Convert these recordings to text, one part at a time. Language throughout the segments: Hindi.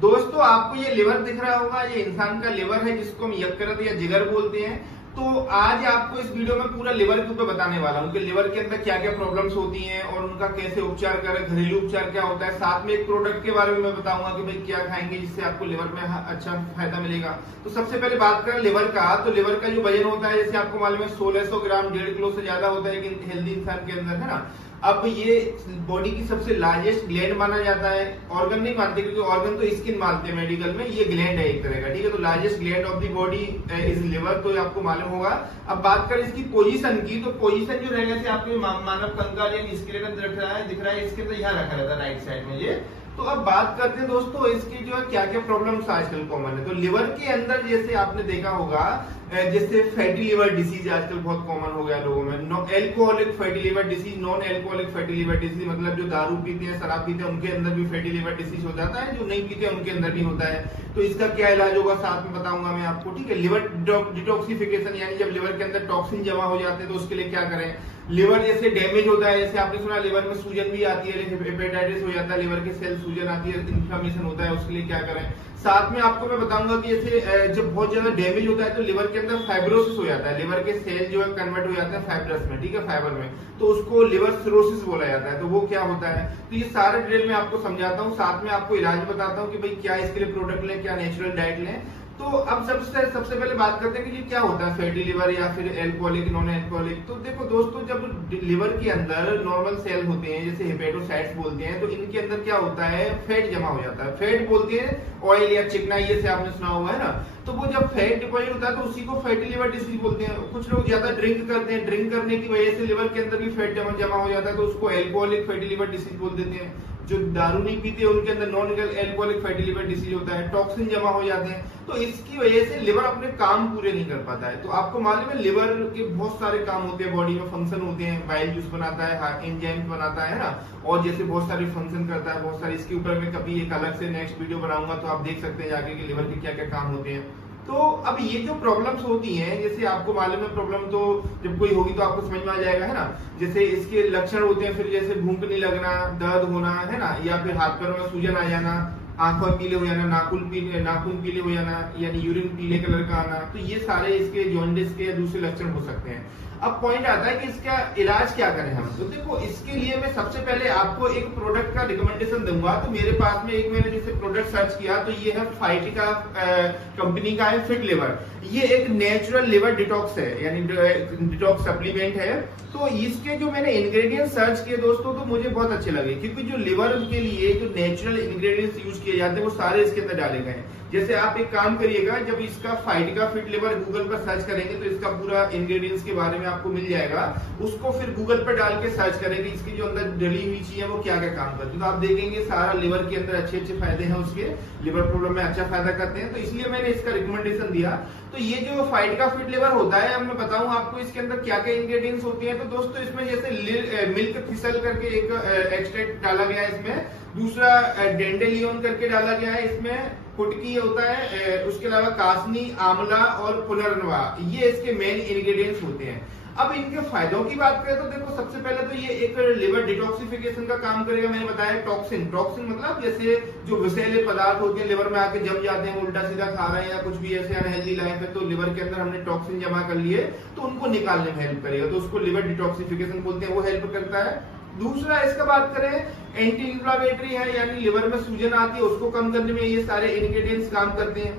दोस्तों आपको ये लिवर दिख रहा होगा, ये इंसान का लिवर है जिसको हम यकृत या जिगर बोलते हैं। तो आज आपको इस वीडियो में पूरा लिवर के ऊपर बताने वाला हूँ कि लिवर के अंदर क्या क्या प्रॉब्लम्स होती हैं और उनका कैसे उपचार करें, घरेलू उपचार क्या होता है। साथ में एक प्रोडक्ट के बारे में मैं बताऊंगा कि भाई क्या खाएंगे जिससे आपको लिवर में अच्छा फायदा मिलेगा। तो सबसे पहले बात करें लिवर का, तो लिवर का जो वजन होता है जैसे आपको मालूम है 1600 ग्राम, 1.5 किलो से ज्यादा होता है एक हेल्दी इंसान के अंदर, है ना। अब ये बॉडी की सबसे लार्जेस्ट ग्लैंड माना जाता है, ऑर्गन नहीं मानते क्योंकि ऑर्गन तो स्किन मानते हैं मेडिकल में, ये ग्लैंड है एक तरह का, ठीक है। तो largest gland of the body is liver, तो आपको मालूम होगा। अब बात करें इसकी पोजीशन की, तो पोजीशन जो रहेगा जैसे आपके मानव कंकाल या स्केलेटन दिख रहा है इसके अंदर यहाँ रखा रहता है राइट साइड में ये। तो अब बात करते हैं दोस्तों इसकी जो है क्या क्या प्रॉब्लम्स आजकल कॉमन है। तो लिवर के अंदर जैसे आपने देखा होगा जैसे फैटी लिवर डिसीज आजकल बहुत कॉमन हो गया लोगों में। Alcoholic fatty liver disease, non alcoholic fatty liver disease, मतलब जो दारू पीते हैं, शराब पीते हैं, उनके अंदर भी फैटी लिवर डिसीज हो जाता है, जो नहीं पीते उनके अंदर भी होता है। तो इसका क्या इलाज होगा साथ में बताऊंगा मैं आपको, ठीक है। लिवर डिटॉक्सिफिकेशन, यानी जब लिवर के अंदर टॉक्सिन जमा हो जाते हैं तो उसके लिए क्या करें। लिवर जैसे डैमेज होता है, जैसे आपने सुना लिवर में सूजन भी आती है, हेपेटाइटिस हो जाता है, लिवर के सेल सूजन आती है, इन्फ्लेमेशन होता है, उसके लिए क्या करें। साथ में आपको मैं बताऊंगा कि जैसे जब बहुत ज्यादा डैमेज होता है तो लिवर के अंदर फाइब्रोसिस हो जाता है, लिवर के सेल जो है कन्वर्ट हो जाते हैं फाइब्रस में, ठीक है, फाइबर में, तो उसको लिवर सिरोसिस बोला जाता है। तो वो क्या होता है, तो ये सारे डिटेल में आपको समझाता हूँ, साथ में आपको इलाज बताता हूँ कि भाई क्या इसके लिए प्रोडक्ट लें, क्या नेचुरल डाइट लें। तो अब सबसे पहले बात करते हैं कि ये क्या होता है फैटी लिवर या फिर एल्कोहलिक, नॉन एल्कोहलिक। तो देखो दोस्तों, जब लिवर के अंदर नॉर्मल सेल होते हैं जैसे हेपेटोसाइट्स बोलते हैं, तो इनके अंदर क्या होता है, फैट जमा हो जाता है। फैट बोलते हैं ऑयल या चिकनाई, ये से आपने सुना हुआ है ना। तो वो जब फैट डिपॉजिट होता है तो उसी को फैटी लिवर डिसीज बोलते हैं। कुछ लोग ज्यादा ड्रिंक करते हैं, ड्रिंक करने की वजह से लिवर के अंदर भी फैट जमा हो जाता है, तो उसको एल्कोहलिक फैटी लिवर डिसीज बोल देते हैं। जो दारू नहीं पीते उनके अंदर non alcoholic fatty liver disease होता है, टॉक्सिन जमा हो जाते हैं, तो इसकी वजह से लिवर अपने काम पूरे नहीं कर पाता है। तो आपको मालूम है लिवर के बहुत सारे काम होते हैं, बॉडी में फंक्शन होते हैं, बाइल जूस बनाता है, एंजाइम्स बनाता है ना, और जैसे बहुत सारे फंक्शन करता है, बहुत सारे। इसके ऊपर मैं कभी एक अलग से नेक्स्ट वीडियो बनाऊंगा, तो आप देख सकते हैं जाके कि लिवर के क्या क्या काम होते हैं। तो अब ये जो प्रॉब्लम्स होती हैं, जैसे आपको मालूम है प्रॉब्लम तो जब कोई होगी तो आपको समझ में आ जाएगा, है ना। जैसे इसके लक्षण होते हैं फिर जैसे भूख नहीं लगना, दर्द होना, है ना, या फिर हाथ पैरों में सूजन आ जाना, आंखों पीले हो जाना, नाखून पीले हो जाना, यानी यूरिन पीले कलर का आना। तो ये सारे इसके जॉन्डिस के दूसरे लक्षण हो सकते हैं। अब पॉइंट आता है कि इसका इलाज क्या करें हम। तो देखो इसके लिए मैं सबसे पहले आपको एक प्रोडक्ट का रिकमेंडेशन दूंगा। तो मेरे पास में एक मैंने जैसे प्रोडक्ट सर्च किया तो ये है फाइटिका कंपनी का है, फिट लिवर। ये एक नेचुरल लिवर डिटॉक्स है, यानी डिटॉक्स सप्लीमेंट है। तो इसके जो मैंने इंग्रेडिएंट सर्च किए दोस्तों, तो मुझे बहुत अच्छे लगे, क्योंकि जो लिवर के लिए जो नेचुरल इंग्रेडिएंट्स यूज किए जाते हैं वो सारे इसके अंदर डाले गए हैं। जैसे आप एक काम करिएगा, जब इसका फाइटिका फिट लिवर गूगल पर सर्च करेंगे तो इसका पूरा इंग्रेडिएंट्स के बारे में आपको मिल जाएगा। उसको फिर गूगल पर डाल के सर्च करेंगे, इसकी जो अंदर डली हुई चीज है वो क्या क्या काम करती है, तो आप देखेंगे सारा लिवर के अंदर अच्छे अच्छे फायदे हैं, उसके लिवर प्रॉब्लम में अच्छा फायदा करते हैं। तो इसलिए मैंने इसका रिकमेंडेशन दिया। तो ये जो फाइटिका फिट लिवर होता है, अब मैं बताऊं आपको इसके अंदर क्या क्या इंग्रेडिएंट्स होते हैं। तो दोस्तों इसमें जैसे मिल्क थिसल करके एक एक्सट्रैक्ट डाला गया है इसमें, दूसरा डेंडेलियन करके डाला गया है इसमें, कुटकी होता है, उसके अलावा कासनी, आंवला और पुनर्नवा, ये इसके मेन इंग्रेडिएंट्स होते हैं। अब इनके फायदों की बात करें तो देखो सबसे पहले तो ये एक लिवर डिटॉक्सिफिकेशन का काम करेगा। मैंने बताया टॉक्सिन मतलब जैसे जो विषैले पदार्थ होते हैं लिवर में आके जम जाते हैं, उल्टा सीधा खा रहे हैं या कुछ भी ऐसे अनहेल्दी लाइफ है, तो लिवर के अंदर हमने टॉक्सिन जमा कर लिए तो उनको निकालने में हेल्प करेगा, तो उसको लिवर डिटॉक्सिफिकेशन बोलते हैं, वो हेल्प करता है। दूसरा इसका बात करें एंटी इंफ्लामेटरी है, यानी लिवर में सूजन आती है उसको कम करने में ये सारे इंग्रेडिएंट्स काम करते हैं।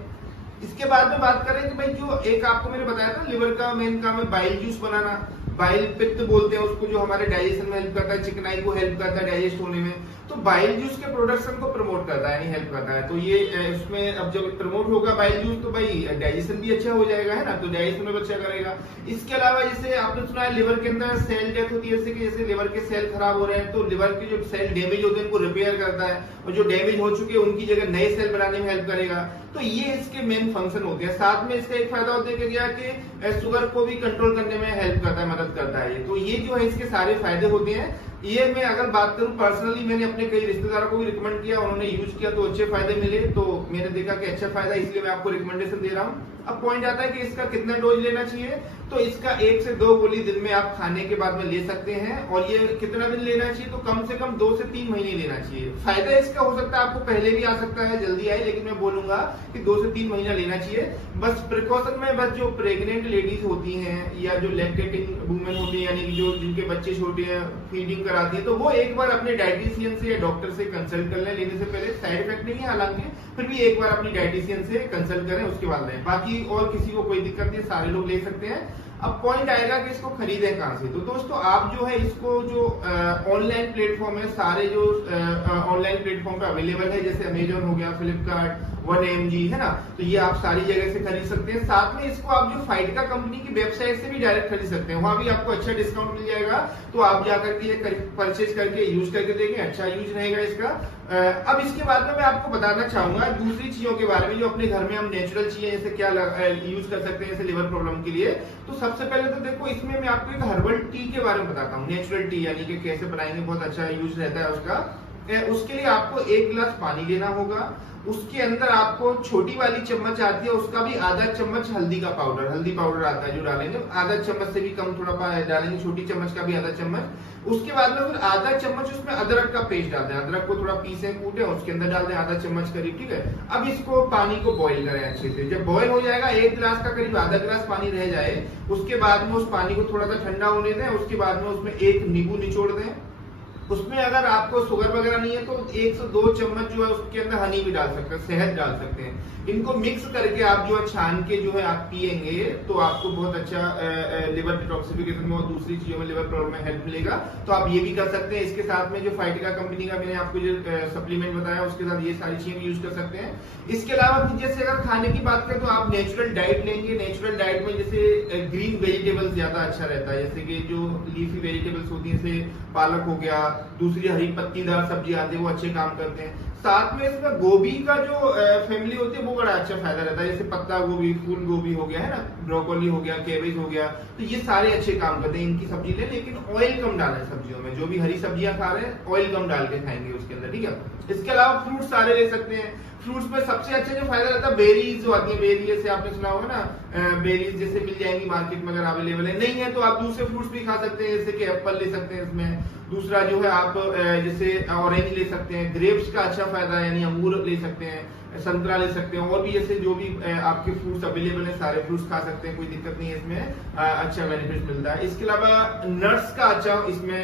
इसके बाद में बात करें कि भाई जो एक आपको मैंने बताया था लिवर का मेन काम है बाइल जूस बनाना, बाइल पित्त बोलते हैं उसको, जो हमारे डाइजेशन में हेल्प करता है, चिकनाई को हेल्प करता है डाइजेस्ट होने में। तो बाइल जूस के प्रोडक्शन को प्रमोट करता है, यानी हेल्प करता है। तो ये इसमें अब जब प्रमोट होगा बाइल जूस तो भाई डाइजेशन भी अच्छा हो जाएगा, है ना, तो डाइजेशन में अच्छा करेगा। इसके अलावा जैसे आपने सुना है लिवर के अंदर सेल डेथ होती है, जैसे लिवर के सेल खराब हो रहे हैं तो लिवर के जो सेल डैमेज होते हैं उनको रिपेयर करता है, और जो डैमेज हो चुके हैं उनकी जगह नए सेल बनाने में हेल्प करेगा। तो ये इसके मेन फंक्शन होते हैं। साथ में इसका एक फायदा होता है कि शुगर को भी कंट्रोल करने में हेल्प करता है, मदद करता है। तो ये जो है इसके सारे फायदे होते हैं। ये मैं अगर बात करूं पर्सनली, मैंने अपने कई रिश्तेदारों को भी रिकमेंड किया, उन्होंने यूज किया तो अच्छे फायदे मिले, तो मैंने देखा कि अच्छा फायदा, इसलिए मैं आपको रिकमेंडेशन दे रहा हूं। अब पॉइंट आता है कि इसका कितना डोज लेना चाहिए, तो इसका 1 से 2 गोली दिन में आप खाने के बाद में ले सकते हैं। और ये कितना दिन लेना चाहिए, तो कम से कम 2 से 3 महीने लेना चाहिए। फायदा इसका हो सकता है आपको पहले भी आ सकता है, जल्दी आए, लेकिन मैं बोलूंगा कि 2 से 3 महीना लेना चाहिए। बस प्रिकॉशन में बस जो प्रेग्नेंट लेडीज होती हैं या जो लैक्टेटिंग वुमेन होती है, यानी कि जो जिनके बच्चे छोटे हैं, फीडिंग कराती है, तो वो एक बार अपने डाइटिशियन से या डॉक्टर से कंसल्ट कर लें। लेने से पहले साइड इफेक्ट नहीं है हालांकि, फिर भी एक बार अपनी डाइटिशियन से कंसल्ट करें, उसके बाद लें। बाकी और किसी को कोई दिक्कत नहीं, सारे लोग ले सकते हैं। अब पॉइंट आएगा कि इसको खरीदें कहां से। तो दोस्तों आप जो है इसको जो ऑनलाइन प्लेटफॉर्म है, सारे जो ऑनलाइन प्लेटफॉर्म पे अवेलेबल है, जैसे अमेजोन हो गया, फ्लिपकार्ट, 1mg है ना, तो ये आप सारी जगह से खरीद सकते हैं। साथ में इसको आप जो फाइटका कंपनी की वेबसाइट से भी डायरेक्ट खरीद सकते हैं, वहां भी आपको अच्छा डिस्काउंट मिल जाएगा। तो आप जाकर के ये परचेज करके यूज करके देखें, अच्छा यूज रहेगा इसका। अब इसके बाद में मैं आपको बताना चाहूंगा दूसरी चीजों के बारे में, जो अपने घर में हम नेचुरल चीजें जैसे क्या यूज कर सकते हैं जैसे लिवर प्रॉब्लम के लिए। तो सबसे पहले तो देखो, इसमें मैं आपको एक हर्बल टी के बारे में बताता हूँ। नेचुरल टी यानी कि कैसे बनाएंगे, बहुत अच्छा यूज रहता है उसका। उसके लिए आपको 1 गिलास पानी लेना होगा। उसके अंदर आपको छोटी वाली चम्मच आती है, उसका भी आधा चम्मच हल्दी का पाउडर, हल्दी पाउडर आता है जो डालेंगे, आधा चम्मच से भी कम थोड़ा डालेंगे, छोटी चम्मच का भी आधा चम्मच। उसके बाद में फिर आधा चम्मच उसमें अदरक का पेस्ट डालते हैं, अदरक को थोड़ा पीसे कूटे उसके अंदर डाल दें, आधा चम्मच करीब, ठीक है। अब इसको पानी को बॉईल करें अच्छे से। जब बॉईल हो जाएगा, 1 गिलास का करीब आधा गिलास पानी रह जाए, उसके बाद में उस पानी को थोड़ा सा ठंडा होने दें। उसके बाद में उसमें 1 नींबू निचोड़ दें। उसमें अगर आपको शुगर वगैरह नहीं है तो 1 से 2 चम्मच जो है उसके अंदर हनी भी डाल सकते हैं, शहद डाल सकते हैं। इनको मिक्स करके आप जो है छान के जो है आप पिएंगे, तो आपको बहुत अच्छा लिवर डिटॉक्सिफिकेशन में और दूसरी चीजों में, लिवर प्रॉब्लम में हेल्प मिलेगा। तो आप ये भी कर सकते हैं। इसके साथ में जो फाइटका कंपनी का मैंने आपको जो सप्लीमेंट बताया, उसके साथ ये सारी चीजें यूज कर सकते हैं। इसके अलावा जैसे अगर खाने की बात करें तो आप नेचुरल डाइट लेंगे। नेचुरल डाइट में जैसे ग्रीन वेजिटेबल्स ज्यादा अच्छा रहता है, जैसे कि जो लीफी वेजिटेबल्स होती है, जैसे पालक हो गया, दूसरी हरी पत्तीदार सब्जी आती है, वो अच्छे काम करते हैं। साथ में इसमें गोभी का जो फैमिली होती है वो बड़ा अच्छा फायदा रहता है, जैसे पत्ता गोभी, फूल गोभी हो गया है ना, ब्रोकोली हो गया, कैबेज हो गया, तो ये सारे अच्छे काम करते हैं। इनकी सब्जी लें, लेकिन ऑयल कम डालें सब्जियों में। जो भी हरी सब्जियां खा रहे हैं ऑयल कम डाल के खाएंगे उसके अंदर, ठीक है। इसके अलावा फ्रूट सारे ले सकते हैं। फ्रूट्स में सबसे अच्छा जो फायदा रहता है, बेरीज जो आती है, बेरी जैसे आपने सुना होगा ना, बेरीज जैसे मिल जाएंगी मार्केट में, अगर अवेलेबल है। नहीं है तो आप दूसरे फ्रूट्स भी खा सकते हैं, जैसे कि एप्पल ले सकते हैं इसमें। दूसरा जो है आप जैसे ऑरेंज ले सकते हैं, ग्रेप्स का अच्छा फायदा है, यानी अंगूर ले सकते हैं, संतरा ले सकते हैं, और भी जैसे जो भी आपके फ्रूट्स अवेलेबल है सारे फ्रूट्स खा सकते हैं, कोई दिक्कत नहीं है इसमें, अच्छा बेनिफिट मिलता है। इसके अलावा नट्स का अच्छा इसमें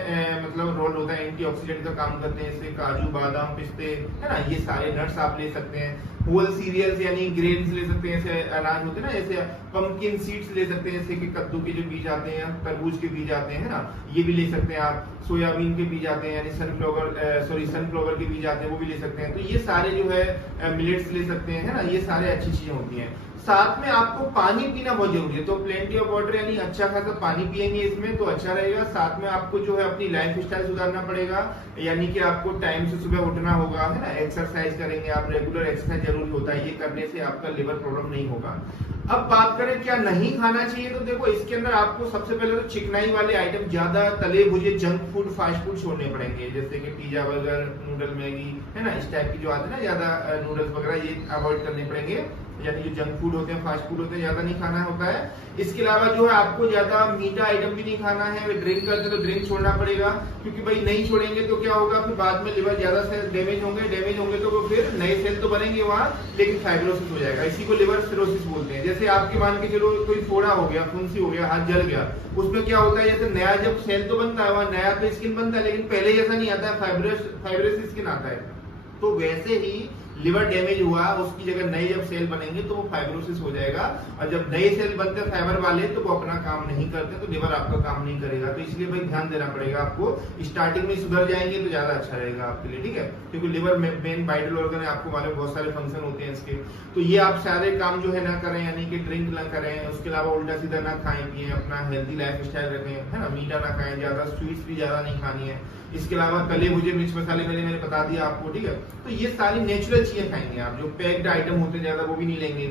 मतलब रोल होता है, एंटीऑक्सीडेंट का काम करते हैं, जैसे काजू, बादाम, पिस्ते, है ना, ये सारे नट्स आप ले सकते हैं। होल सीरियल्स यानी ग्रेन्स ले सकते हैं, जैसे अनाज होते हैं ना, जैसे पंपकिन सीड्स ले सकते हैं, जैसे कि कद्दू के जो बीज आते हैं, तरबूज के बीज आते हैं, है ना, ये भी ले सकते हैं आप। सोयाबीन के बीज आते हैं, यानी सनफ्लावर के बीज आते हैं, वो भी ले सकते हैं। तो ये सारे जो है मिलेट्स ले सकते हैं, है ना, ये सारे अच्छी चीजें होती हैं। साथ में आपको पानी पीना बहुत जरूरी है, तो प्लेंटी ऑफ वाटर यानी अच्छा खासा पानी पिएंगे इसमें तो अच्छा रहेगा। साथ में आपको जो है अपनी लाइफ स्टाइल सुधारना पड़ेगा, यानी कि आपको टाइम से सुबह उठना होगा, है ना, एक्सरसाइज करेंगे आप, रेगुलर एक्सरसाइज जरूरी होता है, ये करने से आपका लिवर प्रॉब्लम नहीं होगा। अब बात करें क्या नहीं खाना चाहिए, तो देखो इसके अंदर आपको सबसे पहले तो चिकनाई वाले आइटम, ज्यादा तले भुजे जंक फूड, फास्ट फूड छोड़ने पड़ेंगे, जैसे कि पिज्जा, बर्गर, नूडल, मैगी, है ना, इस टाइप की जो आते हैं ना ज्यादा नूडल्स वगैरह, ये अवॉइड करने पड़ेंगे। यानी जो जंक फूड होते हैं, फास्ट फूड होते हैं, ज्यादा नहीं खाना होता है। इसके अलावा जो है आपको ज्यादा मीठा आइटम भी नहीं खाना है। ड्रिंक करते तो ड्रिंक छोड़ना पड़ेगा, क्योंकि भाई नहीं छोड़ेंगे तो क्या होगा, फिर बाद में लिवर ज्यादा से डैमेज होंगे तो वो फिर नए सेल तो बनेंगे वहां, लेकिन फाइब्रोसिस हो जाएगा। इसी को लिवर सिरोसिस बोलते हैं। जैसे आपके मान के चलो कोई फोड़ा हो गया, फुंसी हो गया, हाथ जल गया, उसमें क्या होता है, जैसे नया जब सेल तो बनता है, वहां नया तो स्किन बनता है, लेकिन पहले जैसा नहीं आता है, फाइब्रोसिस स्किन आता है। तो वैसे ही लिवर डैमेज हुआ, उसकी जगह नए जब सेल बनेंगे तो वो फाइब्रोसिस हो जाएगा, और जब नए सेल बनते हैं फाइबर वाले तो वो अपना काम नहीं करते, तो लिवर आपका काम नहीं करेगा। तो इसलिए भाई ध्यान देना पड़ेगा आपको, स्टार्टिंग में सुधर जाएंगे तो ज्यादा अच्छा रहेगा आपके लिए, ठीक है, क्योंकि लिवर मेन वाइटल ऑर्गन है, आपको मालूम बहुत सारे फंक्शन होते हैं इसके। तो ये आप सारे काम जो है ना करें, यानी कि ड्रिंक ना करें, उसके अलावा उल्टा सीधा ना खाएं पिए, अपना हेल्दी लाइफ स्टाइल रखें, है ना, मीठा ना खाएं, ज्यादा स्वीट्स भी ज्यादा नहीं खानी है। इसके अलावा तले भुजे मिर्च मसाले मैंने बता दिया आपको, ठीक है। तो ये सारी नेचुरल चीजें खाएंगे आप, जो पैक्ड आइटम होते हैं ज्यादा वो भी नहीं लेंगे।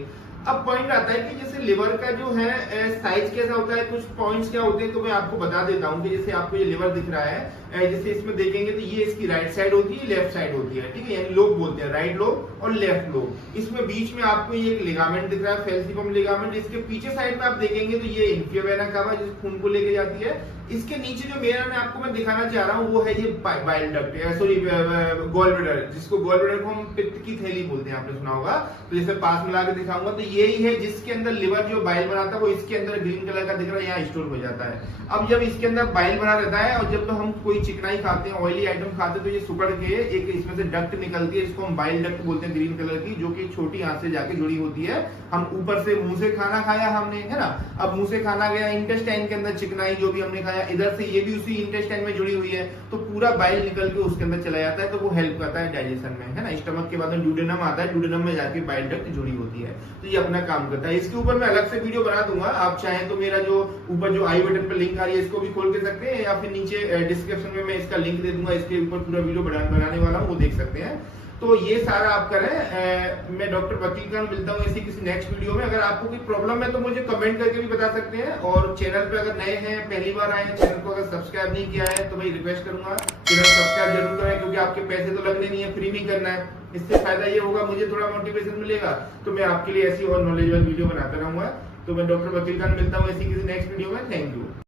अब पॉइंट आता है कि जैसे लिवर का जो है साइज कैसा होता है, कुछ पॉइंट्स क्या होते हैं, तो मैं आपको बता देता हूँ कि जैसे आपको ये लिवर दिख रहा है, जैसे इसमें देखेंगे तो ये इसकी राइट साइड होती है, लेफ्ट साइड होती है, ठीक है, यानी लोब बोलते हैं, राइट लोब और लेफ्ट लोब। इसमें बीच में आपको ये एक लिगामेंट दिख रहा है, फेल्सिफम लिगामेंट। इसके पीछे साइड में आप देखेंगे तो ये इंफिया वेना कावा जिस खून को लेके जाती है। इसके नीचे जो मेरा मैं दिखाना चाह रहा हूँ वो है ये bile duct, sorry gall bladder, जिसको गॉल ब्लैडर को हम पित्त की थैली बोलते हैं, आपने सुना होगा। तो जैसे पास में लाके दिखाऊंगा तो यही है जिसके अंदर लिवर जो बाइल बनाता है वो इसके अंदर ग्रीन कलर का दिख रहा है, यहाँ स्टोर हो जाता है। अब जब इसके अंदर बाइल बना रहता है और जब तो हम कोई चिकनाई खाते हैं, ऑयली आइटम खाते हैं, तो ये सुकड़ के एक इसमें से डक्ट निकलती है, जिसको हम बाइल डक्ट बोलते हैं, ग्रीन कलर की, जो कि छोटी आंत से जाके जुड़ी होती है। हम ऊपर से मुंह से खाना खाया हमने, है ना, अब मुंह से खाना गया इंटेस्टाइन के अंदर, चिकनाई जो भी हमने खाया, इधर से ये भी उसी इंटेस्टाइन में जुड़ी हुई है, तो पूरा बाइल निकल के उसके अंदर चला जाता है, तो वो हेल्प करता है डाइजेशन में, है ना। स्टमक के बाद में ड्यूडेनम आता है, ड्यूडेनम में जाके बाइल डक्ट जुड़ी होती है, तो ये अपना काम करता है। इसके ऊपर मैं अलग से वीडियो बना दूंगा, आप चाहें तो मेरा जो ऊपर जो आई बटन पर लिंक आ रही है इसको भी खोल के सकते हैं, या फिर नीचे डिस्क्रिप्शन में मैं इसका लिंक दे दूंगा, इसके ऊपर पूरा वीडियो बनाने वाला हूँ, वो देख सकते हैं। तो ये सारा आप करें। मैं डॉक्टर वकील खान मिलता हूँ ऐसी किसी नेक्स्ट वीडियो में। अगर आपको कोई प्रॉब्लम है तो मुझे कमेंट करके भी बता सकते हैं, और चैनल पे अगर नए हैं, पहली बार आए हैं, चैनल को अगर सब्सक्राइब नहीं किया है तो भाई रिक्वेस्ट करूंगा चैनल सब्सक्राइब जरूर करें, क्योंकि आपके पैसे तो लगने नहीं है, फ्री में करना है। इससे फायदा ये होगा, मुझे थोड़ा मोटिवेशन मिलेगा, तो मैं आपके लिए ऐसी और नॉलेजेबल वीडियो बनाता रहूंगा। तो मैं डॉक्टर वकील खान मिलता हूँ ऐसी किसी नेक्स्ट वीडियो में। Thank you.